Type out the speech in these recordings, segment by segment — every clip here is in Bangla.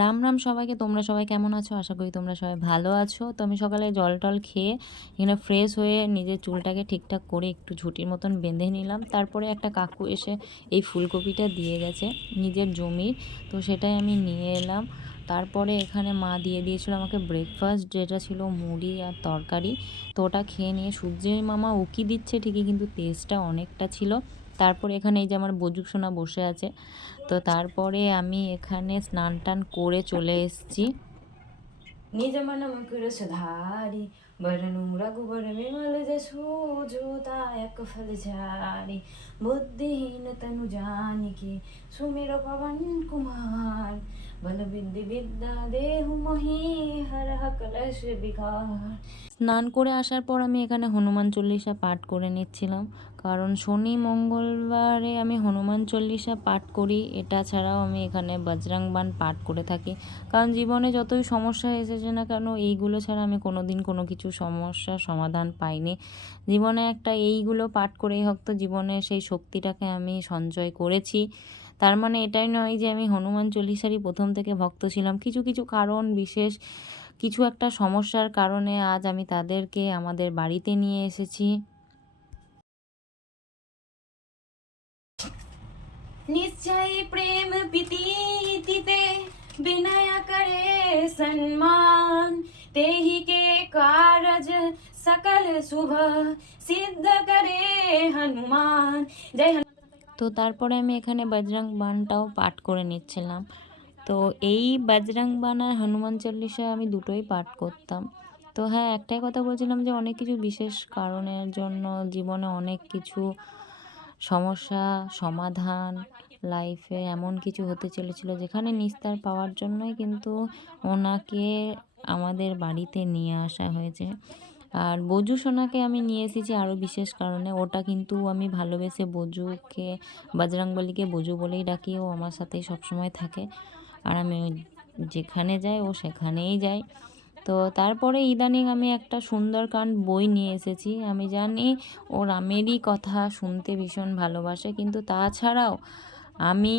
রাম রাম সবাইকে। তোমরা সবাই কেমন আছো? আশা করি তোমরা সবাই ভালো আছো। তো আমি সকালে জল টল খেয়ে এখানে ফ্রেশ হয়ে নিজের চুলটাকে ঠিকঠাক করে একটু ঝুটির মতন বেঁধে নিলাম। তারপরে একটা কাকু এসে এই ফুলকপিটা দিয়ে গেছে নিজের জমির। তো সেটাই আমি নিয়ে এলাম। তারপরে এখানে মা দিয়ে দিয়েছিল আমাকে ব্রেকফাস্ট যেটা ছিল মুড়ি আর তরকারি। তো ওটা খেয়ে নিয়ে সূর্যের মামা উকি দিচ্ছে ঠিকই, কিন্তু টেস্টটা অনেকটা ছিল। তারপরে এখানে এই যে আমার বজুক সোনা বসে আছে। তো তারপরে আমি এখানে স্নান টান করে চলে এসেছি। নিজ মন মুকুর সুধারি, বরণু রঘুবর বিমল যশো জোতা এক ফল ঝারি। বুদ্ধিহীন তনু জানিকে সুমের পবন কুমার। স্নান করে আসার পর আমি এখানে হনুমান চল্লিশা পাঠ করে নিচ্ছিলাম। কারণ শনি, মঙ্গলবারে আমি হনুমান চল্লিশা পাঠ করি, এটা ছাড়াও আমি এখানে বজরাংবান পাঠ করে থাকি। কারণ জীবনে যতই সমস্যা এসেছে না কেন, এইগুলো ছাড়া আমি কোনো দিন কোনো কিছু সমস্যা সমাধান পাইনি। জীবনে একটা এইগুলো পাঠ করেই হোক, তো জীবনে সেই শক্তিটাকে আমি সঞ্চয় করেছি। তার মানে এটাই নয় যে আমি হনুমান চল্লিশারই প্রথম থেকে ভক্ত ছিলাম। কিছু কিছু কারণ বিশেষ, কিছু একটা সমস্যার কারণে আজ আমি তাদেরকে আমাদের বাড়িতে নিয়ে এসেছি। নিশ্চয় প্রেম প্রীতিতে বিনয় করে সম্মান তেহি কে কারজ সকল শুভ সিদ্ধ করে হনুমান। জয় তো তারপরে আমি এখানে বজরং বানটাও পাঠ করে নিচ্ছিলাম। তো এই বজরং বান আর হনুমান চল্লিশা আমি দুটোই পাঠ করতাম। তো হ্যাঁ একটাই কথা বলছিলাম যে অনেক কিছু বিশেষ কারণের জন্য জীবনে অনেক কিছু সমস্যা, সমাধান লাইফে এমন কিছু হতে চলেছিল যেখানে নিস্তার পাওয়ার জন্যই কিন্তু ওনাকে আমাদের বাড়িতে নিয়ে আসা হয়েছে। আর বজু সোনাকে আমি নিয়ে এসেছি আরও বিশেষ কারণে। ওটা কিন্তু আমি ভালোবেসে বজুকে বজরংবলীকে বজু বলেই ডাকি। ও আমার সাথেই সবসময় থাকে। আর আমি যেখানে যাই, ও সেখানেই যাই। তো তারপরে ইদানিং আমি একটা সুন্দর সুন্দরকাণ্ড বই নিয়ে এসেছি। আমি জানি ও রামেরই কথা শুনতে ভীষণ ভালোবাসে, কিন্তু তাছাড়াও আমি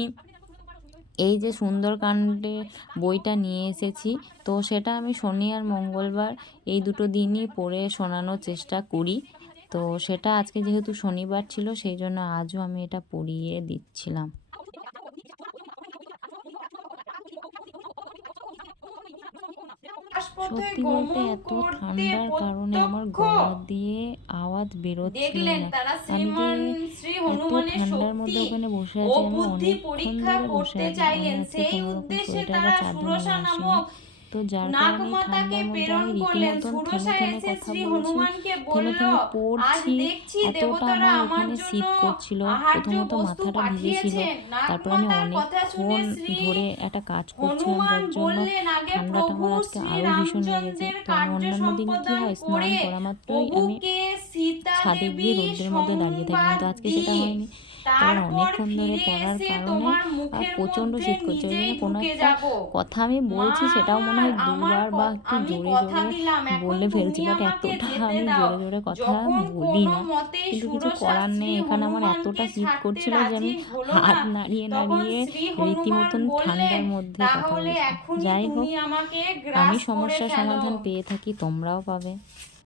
এই যে সুন্দরকাণ্ডে বইটা নিয়ে এসেছি, তো সেটা আমি শনি আর মঙ্গলবার এই দুটো দিনই পড়ে শোনানোর চেষ্টা করি। তো সেটা আজকে যেহেতু শনিবার ছিল, সেই জন্য আজও আমি এটা পড়িয়ে দিচ্ছিলাম। সত্যি বলতে এত ঠান্ডার কারণে আমার গলা দিয়ে আওয়াজ বেরোচ্ছিল না। আমি যে এত ঠান্ডার মধ্যে ওখানে বসে আছি আমি অনেকক্ষণ ধরে বসে আছি আমি আজকে কোনো রকম সোয়েটার বা চাদর নিয়ে নামক তো যার কারণে নাগমাতাকে ঠান্ডার মধ্যে প্রেরণ করলেন। থেমে এসে কথা শ্রী বলছি। হনুমানকে বলল আজ দেখছি এতটা দেবতারা আমার জন্য শীত করছিল প্রথমত মাথাটা ভিজেছিল। তারপর আমি অনেকক্ষণ ধরে একটা কাজ করছিলাম যার জন্য ঠান্ডাটা আমার আজকে আরও ভীষণ লেগেছে তো আমি অন্যান্য দিন কি হয়? স্নান করা মাত্রই আমি ছাদে গিয়ে রোদ্রের মধ্যে দাঁড়িয়ে থাকি কিন্তু আজকে সেটা হয়নি। কারণ অনেকক্ষণ ধরে পড়ার কারণে প্রচণ্ড শীত করছে। ওই জন্য কোনো একটা কথা আমি বলছি সেটাও মনে হয় দুবার বা একটু জোরে জোরে বলে ফেলছি বাট এতটা আমি জোরে জোরে কথা বলি না। কিন্তু কিছু করার নেই। এখানে আমার এতটা শীত করছিল যে আমি হাত নাড়িয়ে নাড়িয়ে রীতিমতন ঠান্ডার মধ্যে কথা বলছি। যাই হোক আমি সমস্যার। সমাধান পেয়ে থাকি তোমরাও পাবে।